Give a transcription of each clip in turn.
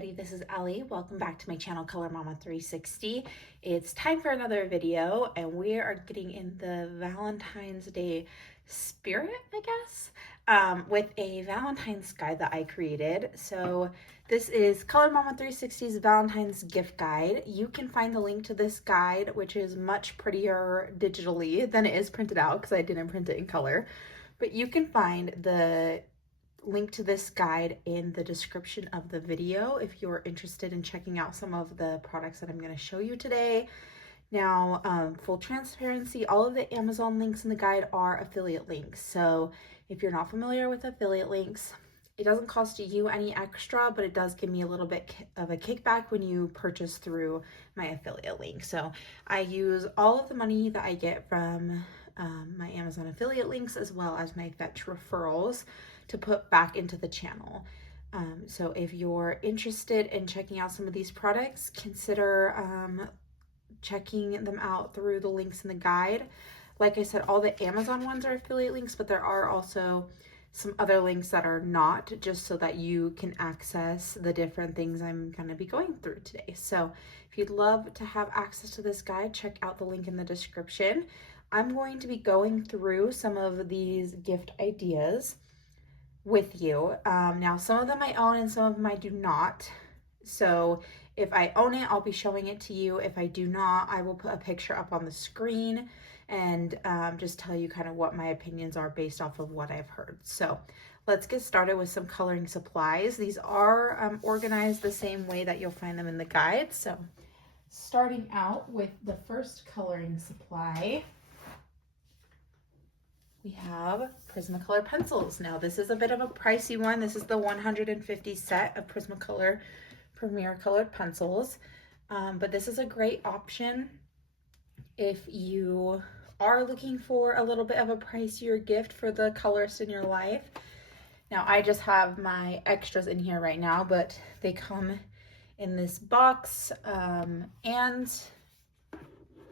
everybody, this is Allie. Welcome back to my channel, Color Mama 360. It's time for another video, and we are getting in the Valentine's Day spirit, I guess, with a Valentine's guide that I created. So this is Color Mama 360's Valentine's gift guide. You can find the link to this guide, which is much prettier digitally than it is printed out because I didn't print it in color. But you can find the link to this guide in the description of the video if you're interested in checking out some of the products that I'm going to show you today. Now, full transparency, all of the Amazon links in the guide are affiliate links. So if you're not familiar with affiliate links, it doesn't cost you any extra, but it does give me a little bit of a kickback when you purchase through my affiliate link. So I use all of the money that I get from my Amazon affiliate links as well as my fetch referrals to put back into the channel. So if you're interested in checking out some of these products, consider checking them out through the links in the guide. Like I said, all the Amazon ones are affiliate links, but there are also some other links that are not, just so that you can access the different things I'm going to be going through today. So if you'd love to have access to this guide, check out the link in the description. I'm going to be going through some of these gift ideas with you. Now, some of them I own and some of them I do not. So if I own it, I'll be showing it to you. If I do not, I will put a picture up on the screen and just tell you kind of what my opinions are based off of what I've heard. So let's get started with some coloring supplies. These are organized the same way that you'll find them in the guide. So starting out with the first coloring supply, we have Prismacolor pencils. Now this is a bit of a pricey one. This is the 150 set of Prismacolor Premier Colored pencils. But this is a great option if you are looking for a little bit of a pricier gift for the colorist in your life. Now I just have my extras in here right now, but they come in this box. And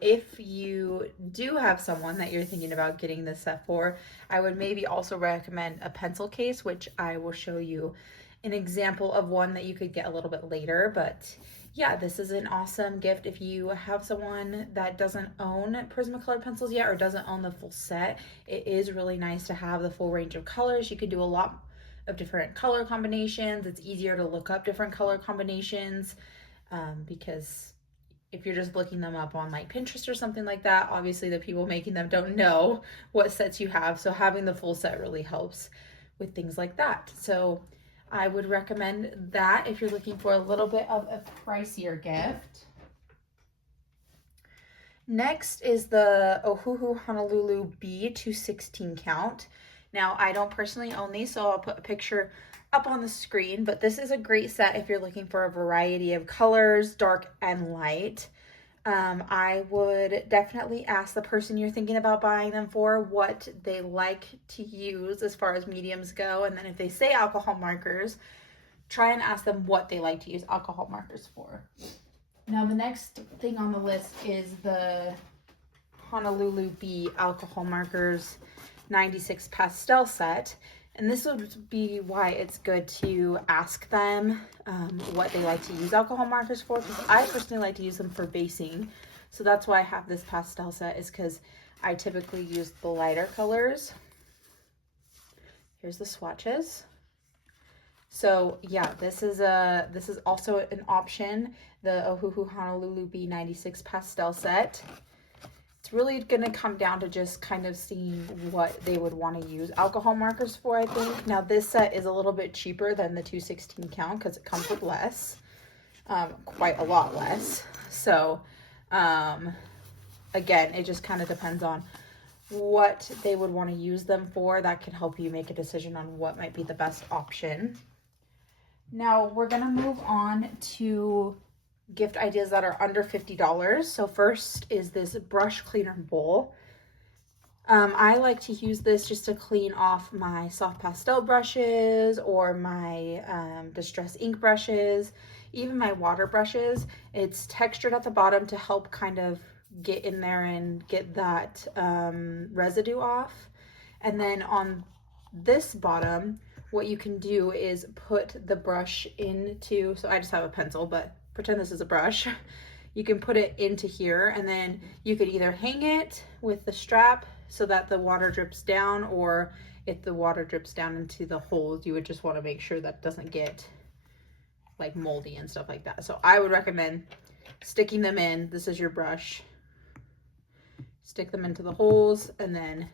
if you do have someone that you're thinking about getting this set for, I would maybe also recommend a pencil case, which I will show you an example of one that you could get a little bit later. But yeah, this is an awesome gift if you have someone that doesn't own Prismacolor pencils yet or doesn't own the full set. It is really nice to have the full range of colors. You could do a lot of different color combinations. It's easier to look up different color combinations because if you're just looking them up on like Pinterest or something like that, obviously the people making them don't know what sets you have. So having the full set really helps with things like that. So I would recommend that if you're looking for a little bit of a pricier gift. Next is the Ohuhu Honolulu B 216 count. Now I don't personally own these, so I'll put a picture up on the screen, but this is a great set if you're looking for a variety of colors, dark and light. I would definitely ask the person you're thinking about buying them for what they like to use as far as mediums go, and then if they say alcohol markers, try and ask them what they like to use alcohol markers for. Now the next thing on the list is the Honolulu B alcohol markers 96 pastel set. And this would be why it's good to ask them what they like to use alcohol markers for, because I personally like to use them for basing. So that's why I have this pastel set, is because I typically use the lighter colors. Here's the swatches. So yeah, this is also an option, the Ohuhu Honolulu B 96 pastel set. It's really going to come down to just kind of seeing what they would want to use alcohol markers for, I think. Now, this set is a little bit cheaper than the 216 count because it comes with less, quite a lot less. So, again, it just kind of depends on what they would want to use them for. That can help you make a decision on what might be the best option. Now, we're going to move on to gift ideas that are under $50. So first is this brush cleaner bowl. I like to use this just to clean off my soft pastel brushes or my distress ink brushes, even my water brushes. It's textured at the bottom to help kind of get in there and get that residue off. And then on this bottom what you can do is put the brush into, so I just have a pencil, but pretend this is a brush. You can put it into here, and then you could either hang it with the strap so that the water drips down, or if the water drips down into the holes, you would just want to make sure that doesn't get like moldy and stuff like that. So I would recommend sticking them in. This is your brush. Stick them into the holes and then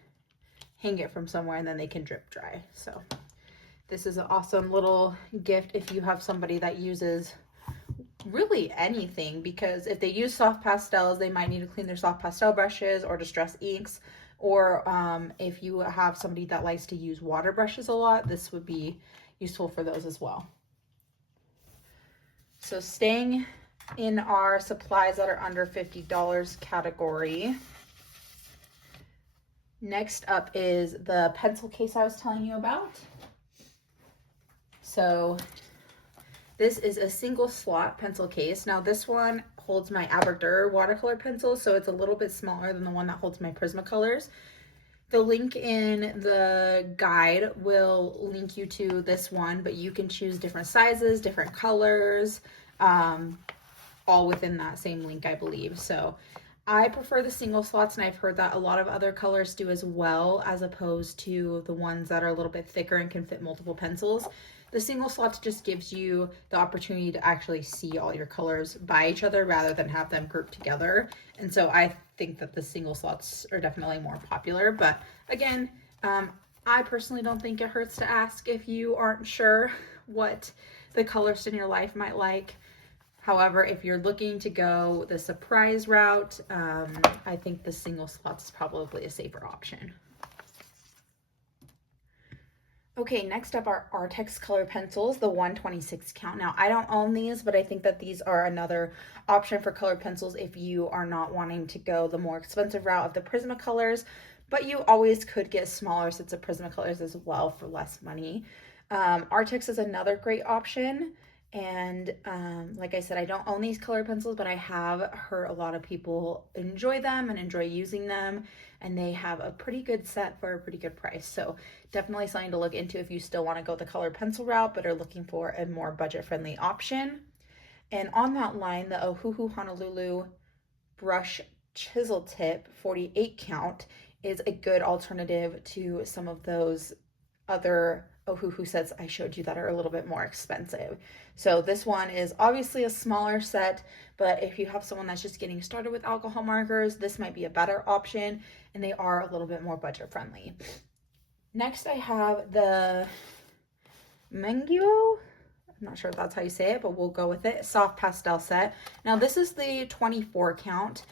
hang it from somewhere, and then they can drip dry. So this is an awesome little gift if you have somebody that uses really anything, because if they use soft pastels, they might need to clean their soft pastel brushes or distress inks, or if you have somebody that likes to use water brushes a lot, this would be useful for those as well. So staying in our supplies that are under $50 category, next up is the pencil case I was telling you about. So this is a single slot pencil case. Now this one holds my Aberdeen watercolor pencils, so it's a little bit smaller than the one that holds my Prismacolors. The link in the guide will link you to this one, but you can choose different sizes, different colors, all within that same link, I believe. So I prefer the single slots, and I've heard that a lot of other colors do as well, as opposed to the ones that are a little bit thicker and can fit multiple pencils. The single slots just gives you the opportunity to actually see all your colors by each other rather than have them grouped together. And so I think that the single slots are definitely more popular. But again, I personally don't think it hurts to ask if you aren't sure what the colorist in your life might like. However, if you're looking to go the surprise route, I think the single slots is probably a safer option. Okay, next up are Artex color pencils, the 126 count. Now, I don't own these, but I think that these are another option for colored pencils if you are not wanting to go the more expensive route of the Prismacolors, but you always could get smaller sets of Prismacolors as well for less money. Artex is another great option. And like I said, I don't own these colored pencils, but I have heard a lot of people enjoy them and enjoy using them. And they have a pretty good set for a pretty good price. So definitely something to look into if you still want to go the colored pencil route, but are looking for a more budget-friendly option. And on that line, the Ohuhu Honolulu brush chisel tip 48 count is a good alternative to some of those other Ohuhu sets I showed you that are a little bit more expensive. So this one is obviously a smaller set, but if you have someone that's just getting started with alcohol markers, this might be a better option, and they are a little bit more budget friendly. Next, I have the Menguo. I'm not sure if that's how you say it, but we'll go with it. Soft pastel set. Now this is the 24 count.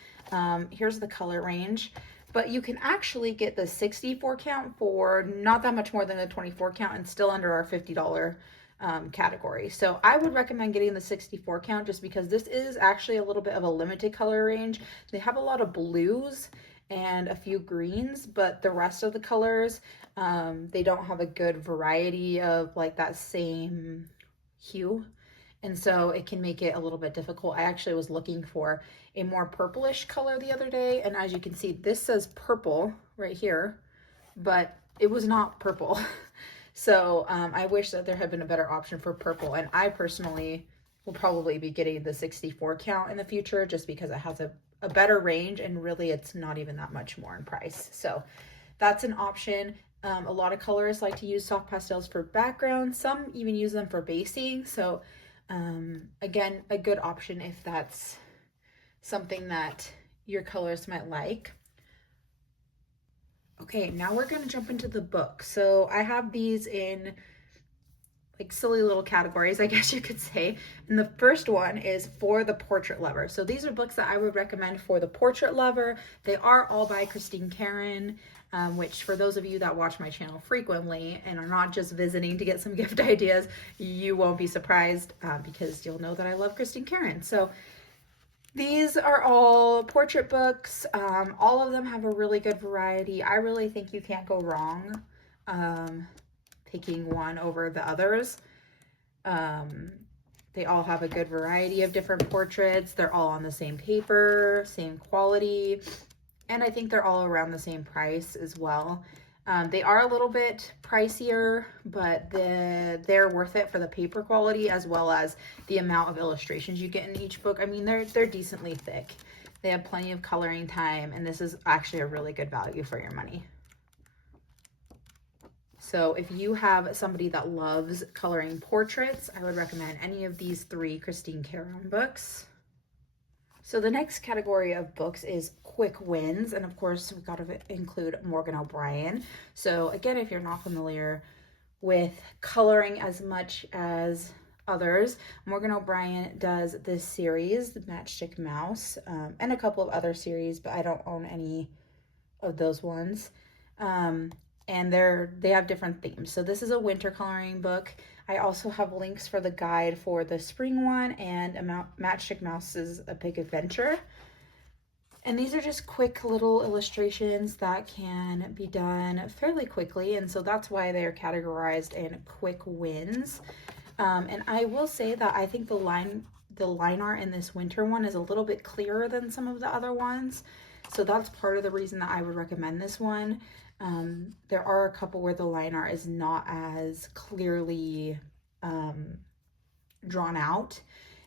Here's the color range. But you can actually get the 64 count for not that much more than the 24 count and still under our $50 category. So I would recommend getting the 64 count just because this is actually a little bit of a limited color range. They have a lot of blues and a few greens, but the rest of the colors, they don't have a good variety of like that same hue. And so it can make it a little bit difficult. I actually was looking for a more purplish color the other day, and as you can see, this says purple right here, but it was not purple. So I wish that there had been a better option for purple, and I personally will probably be getting the 64 count in the future just because it has a better range, and really it's not even that much more in price. So that's an option. A lot of colorists like to use soft pastels for background. Some even use them for basing. So again, a good option if that's something that your colorist might like. Okay, now we're going to jump into the book. So I have these in like silly little categories, I guess you could say. And the first one is for the portrait lover. So these are books that I would recommend for the portrait lover. They are all by Christine Karen, which for those of you that watch my channel frequently and are not just visiting to get some gift ideas, you won't be surprised because you'll know that I love Christine Karen. So these are all portrait books. All of them have a really good variety. I really think you can't go wrong picking one over the others. They all have a good variety of different portraits. They're all on the same paper, same quality, and I think they're all around the same price as well. They are a little bit pricier, but they're worth it for the paper quality as well as the amount of illustrations you get in each book. I mean, they're decently thick. They have plenty of coloring time, and this is actually a really good value for your money. So if you have somebody that loves coloring portraits, I would recommend any of these 3 Christine Caron books. So the next category of books is quick wins, and of course we've got to include Morgan O'Brien. So again, if you're not familiar with coloring as much as others, Morgan O'Brien does this series, the Matchstick Mouse, and a couple of other series, but I don't own any of those ones. And they have different themes. So this is a winter coloring book. I also have links for the guide for the spring one and Matchstick Mouse's A Big Adventure. And these are just quick little illustrations that can be done fairly quickly, and so that's why they're categorized in quick wins. And I will say that I think the line art in this winter one is a little bit clearer than some of the other ones. So that's part of the reason that I would recommend this one. There are a couple where the line art is not as clearly drawn out,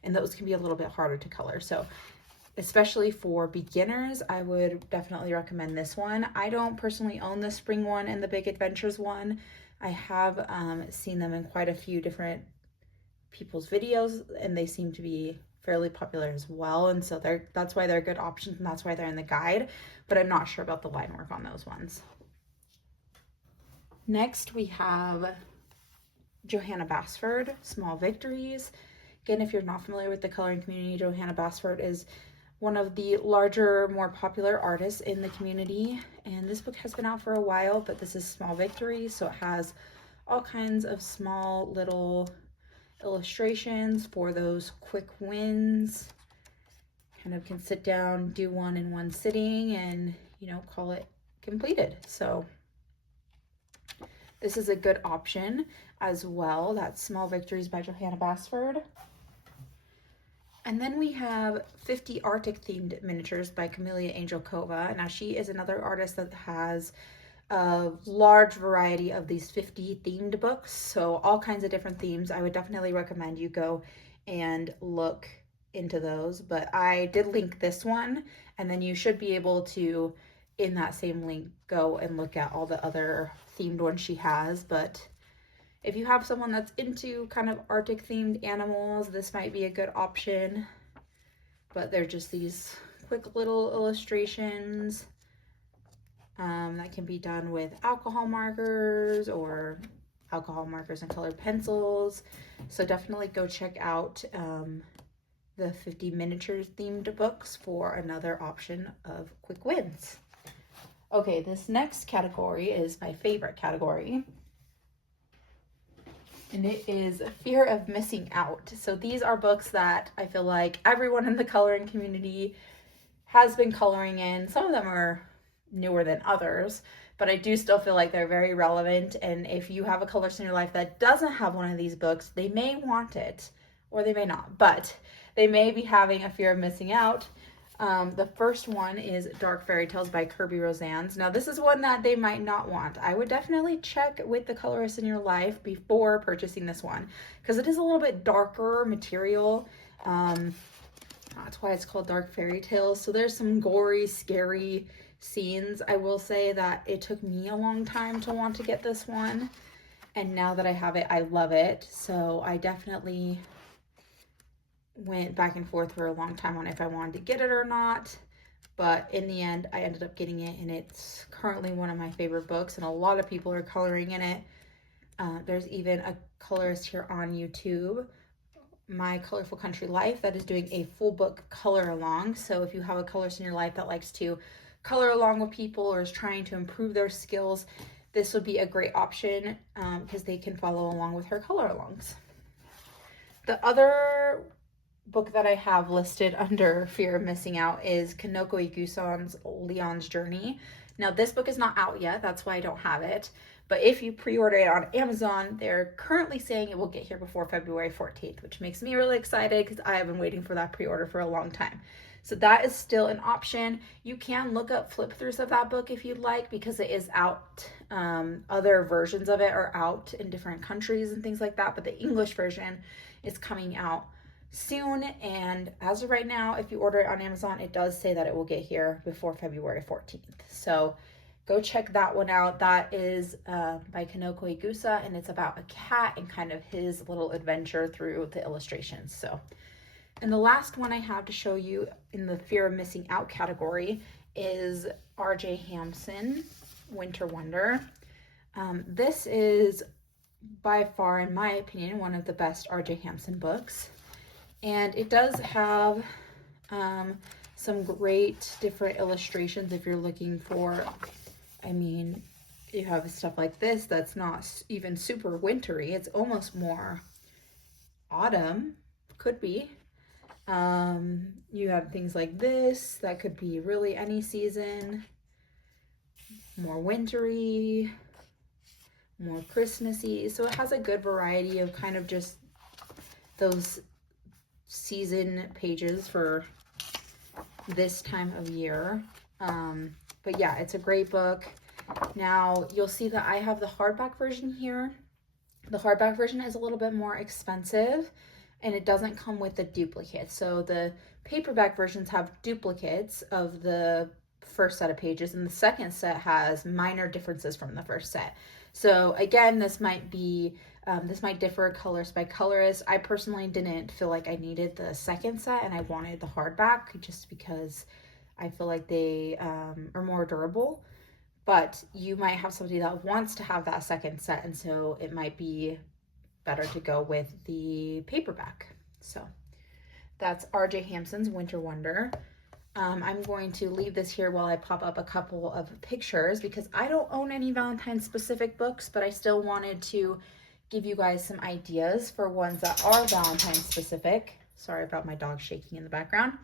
and those can be a little bit harder to color. So especially for beginners, I would definitely recommend this one. I don't personally own the spring one and the Big Adventures one. I have seen them in quite a few different people's videos, and they seem to be fairly popular as well, and so that's why they're good options, and that's why they're in the guide, but I'm not sure about the line work on those ones. Next, we have Johanna Basford, Small Victories. Again, if you're not familiar with the coloring community, Johanna Basford is one of the larger, more popular artists in the community, and this book has been out for a while, but this is Small Victories, so it has all kinds of small little illustrations for those quick wins. Kind of can sit down, do one in one sitting, and call it completed. So this is a good option as well. That's Small Victories by Johanna Basford. And then we have 50 Arctic themed miniatures by Camelia Angelkova. Now she is another artist that has a large variety of these 50 themed books, so all kinds of different themes. I would definitely recommend you go and look into those, but I did link this one, and then you should be able to, in that same link, go and look at all the other themed ones she has. But if you have someone that's into kind of Arctic themed animals, this might be a good option. But they're just these quick little illustrations that can be done with alcohol markers or alcohol markers and colored pencils. So definitely go check out the 50 miniatures themed books for another option of quick wins. Okay, this next category is my favorite category, and it is fear of missing out. So these are books that I feel like everyone in the coloring community has been coloring in. Some of them are newer than others, but I do still feel like they're very relevant, and if you have a colorist in your life that doesn't have one of these books, they may want it or they may not, but they may be having a fear of missing out. The first one is Dark Fairy Tales by Kirby Rosannes. Now this is one that they might not want. I would definitely check with the colorist in your life before purchasing this one, because it is a little bit darker material. That's why it's called Dark Fairy Tales. So there's some gory, scary scenes. I will say that it took me a long time to want to get this one, and now that I have it, I love it. So I definitely went back and forth for a long time on if I wanted to get it or not, but in the end I ended up getting it, and it's currently one of my favorite books, and a lot of people are coloring in it. There's even a colorist here on YouTube, My Colorful Country Life, that is doing a full book color along. So if you have a colorist in your life that likes to color along with people or is trying to improve their skills, this would be a great option because they can follow along with her color alongs. The other book that I have listed under fear of missing out is Kanoko Igusan's Leon's Journey. Now this book is not out yet, that's why I don't have it, but if you pre-order it on Amazon, they're currently saying it will get here before February 14th, which makes me really excited because I have been waiting for that pre-order for a long time. So that is still an option. You can look up flip throughs of that book if you'd like, because it is out. Other versions of it are out in different countries and things like that, but the English version is coming out soon. And as of right now, if you order it on Amazon, it does say that it will get here before February 14th. So go check that one out. That is by Kanoko Igusa, and it's about a cat and kind of his little adventure through the illustrations. So, and the last one I have to show you in the fear of missing out category is R.J. Hampson, Winter Wonder. This is by far, in my opinion, one of the best R.J. Hampson books. And it does have some great different illustrations if you're looking for, I mean, you have stuff like this that's not even super wintry. It's almost more autumn, could be. You have things like this that could be really any season, more wintry, more Christmassy. So it has a good variety of kind of just those season pages for this time of year. But yeah, it's a great book. Now you'll see that I have the hardback version here. The hardback version is a little bit more expensive, and it doesn't come with the duplicates. So the paperback versions have duplicates of the first set of pages, and the second set has minor differences from the first set. So again, this might differ colorist by colorist. I personally didn't feel like I needed the second set, and I wanted the hardback just because I feel like they are more durable. But you might have somebody that wants to have that second set, and so it might be better to go with the paperback. So that's R.J. Hampson's Winter Wonder. I'm going to leave this here while I pop up a couple of pictures, because I don't own any Valentine specific books, but I still wanted to give you guys some ideas for ones that are Valentine specific. Sorry about my dog shaking in the background.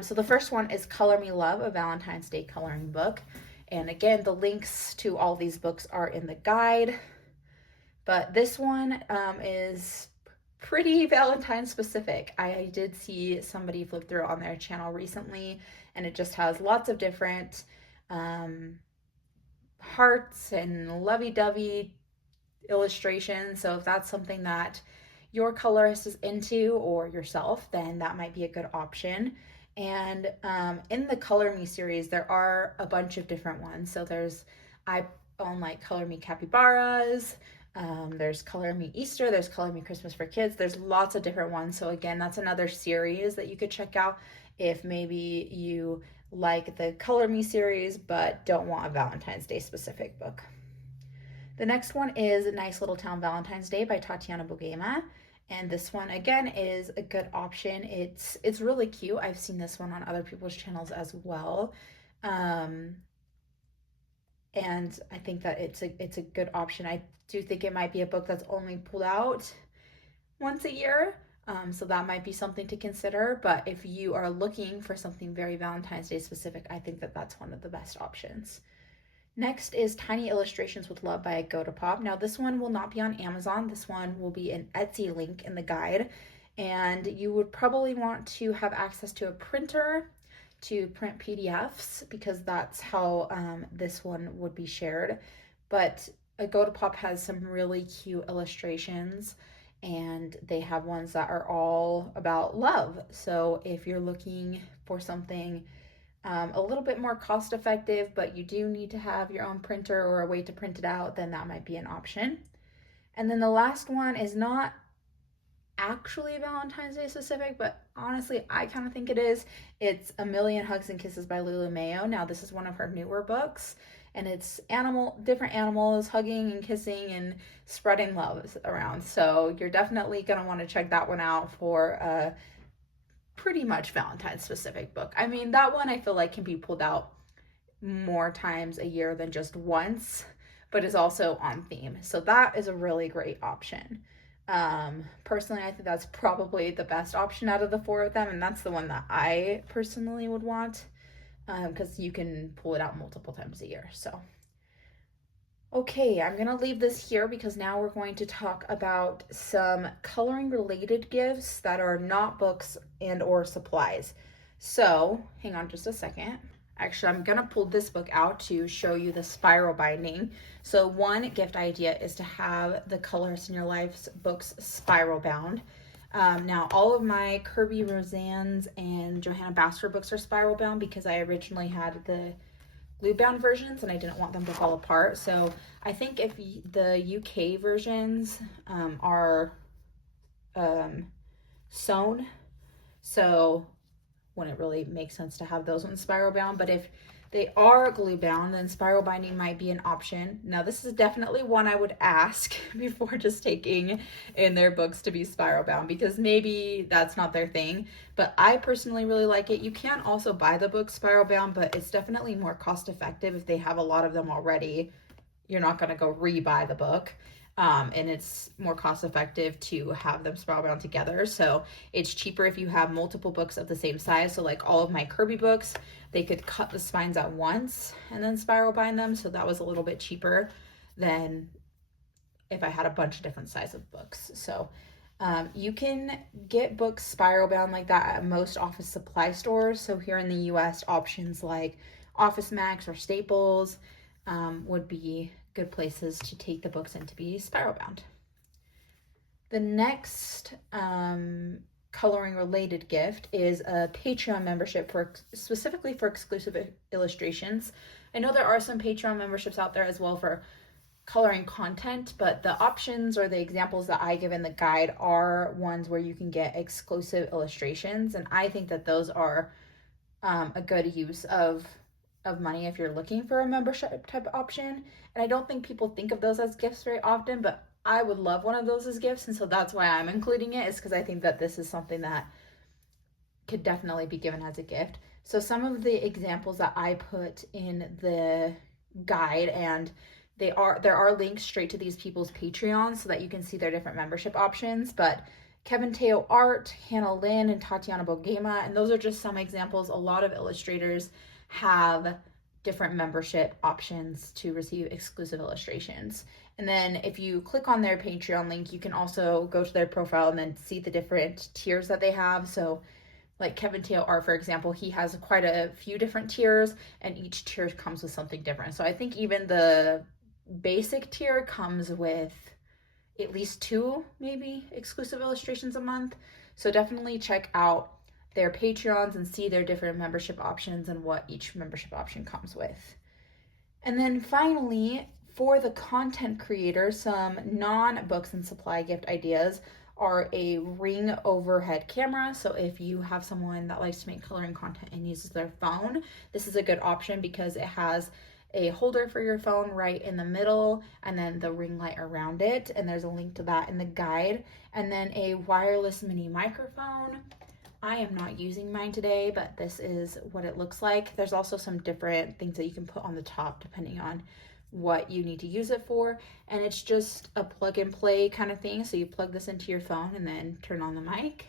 So the first one is Color Me Love, a Valentine's Day coloring book. And again, the links to all these books are in the guide. But this one is pretty Valentine specific. I did see somebody flip through on their channel recently, and it just has lots of different hearts and lovey-dovey illustrations. So if that's something that your colorist is into, or yourself, then that might be a good option. And in the Color Me series, there are a bunch of different ones. So I own like Color Me Capybaras, there's Color Me Easter, there's Color Me Christmas for Kids. There's lots of different ones. So again, that's another series that you could check out if maybe you like the Color Me series but don't want a Valentine's Day specific book. The next one is Nice Little Town Valentine's Day by Tatiana Bogema. And this one, again, is a good option. It's really cute. I've seen this one on other people's channels as well. And I think that it's a good option. I do think it might be a book that's only pulled out once a year. So that might be something to consider. But if you are looking for something very Valentine's Day specific, I think that that's one of the best options. Next is Tiny Illustrations with Love by Agotapop. Now this one will not be on Amazon. This one will be an Etsy link in the guide. And you would probably want to have access to a printer to print PDFs, because that's how this one would be shared. But Agotapop has some really cute illustrations, and they have ones that are all about love. So if you're looking for something a little bit more cost effective, but you do need to have your own printer or a way to print it out, then that might be an option. And then the last one is not actually Valentine's Day specific, but honestly, I kind of think it is. It's A Million Hugs and Kisses by Lulu Mayo. Now, this is one of her newer books, and it's different animals hugging and kissing and spreading love around. So you're definitely going to want to check that one out for a pretty much Valentine's specific book. I mean, that one I feel like can be pulled out more times a year than just once, but is also on theme. So that is a really great option. Personally, I think that's probably the best option out of the four of them, and that's the one that I personally would want, because you can pull it out multiple times a year. So okay, I'm gonna leave this here, because now we're going to talk about some coloring related gifts that are not books and or supplies. So hang on just a second. Actually, I'm gonna pull this book out to show you the spiral binding. So one gift idea is to have the Colorist in Your Life's books spiral bound. Now all of my Kirby Roseanne's and Johanna Bastard books are spiral bound because I originally had the glue bound versions and I didn't want them to fall apart. So I think if the UK versions are sewn, so wouldn't really make sense to have those ones spiral bound. But if they are glue bound, then spiral binding might be an option. Now this is definitely one I would ask before just taking in their books to be spiral bound, because maybe that's not their thing, but I personally really like it. You can also buy the book spiral bound, but it's definitely more cost effective if they have a lot of them already. You're not going to go re-buy the book. And it's more cost effective to have them spiral bound together. So it's cheaper if you have multiple books of the same size. So like all of my Kirby books, they could cut the spines at once and then spiral bind them. So that was a little bit cheaper than if I had a bunch of different sizes of books. So you can get books spiral bound like that at most office supply stores. So here in the US, options like Office Max or Staples would be good places to take the books in to be spiral bound. The next coloring related gift is a Patreon membership for specifically for exclusive illustrations. I know there are some Patreon memberships out there as well for coloring content, but the options or the examples that I give in the guide are ones where you can get exclusive illustrations, and I think that those are a good use of money if you're looking for a membership type option. And I don't think people think of those as gifts very often, but I would love one of those as gifts, and so that's why I'm including it, is because I think that this is something that could definitely be given as a gift. So some of the examples that I put in the guide, and there are links straight to these people's Patreon so that you can see their different membership options. But Kevin Teo Art, Hannah Lynn, and Tatiana Bogema, and those are just some examples. A lot of illustrators have different membership options to receive exclusive illustrations. And then if you click on their Patreon link, you can also go to their profile and then see the different tiers that they have. So like Kevin Teo Art, for example, he has quite a few different tiers, and each tier comes with something different. So I think even the basic tier comes with at least 2 maybe exclusive illustrations a month. So definitely check out their Patreons and see their different membership options and what each membership option comes with. And then finally, for the content creator, some non-books and supply gift ideas are a Ring overhead camera. So if you have someone that likes to make coloring content and uses their phone, this is a good option because it has a holder for your phone right in the middle and then the ring light around it, and there's a link to that in the guide. And then a wireless mini microphone. I am not using mine today, but this is what it looks like. There's also some different things that you can put on the top depending on what you need to use it for, and it's just a plug and play kind of thing. So you plug this into your phone and then turn on the mic.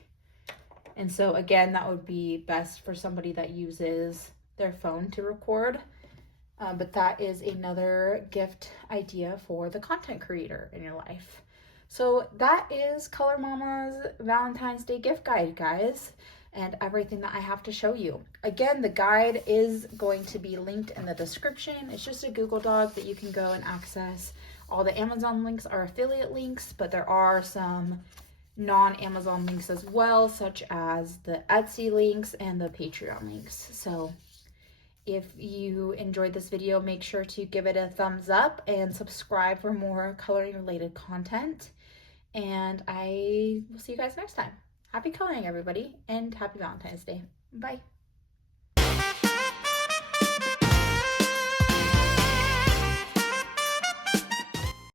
And so again, that would be best for somebody that uses their phone to record. But that is another gift idea for the content creator in your life. So that is Color Mama's Valentine's Day gift guide, guys, and everything that I have to show you. Again, the guide is going to be linked in the description. It's just a Google Doc that you can go and access. All the Amazon links are affiliate links, but there are some non-Amazon links as well, such as the Etsy links and the Patreon links. So if you enjoyed this video, make sure to give it a thumbs up and subscribe for more coloring related content. And I will see you guys next time. Happy coloring, everybody, and happy Valentine's Day. Bye.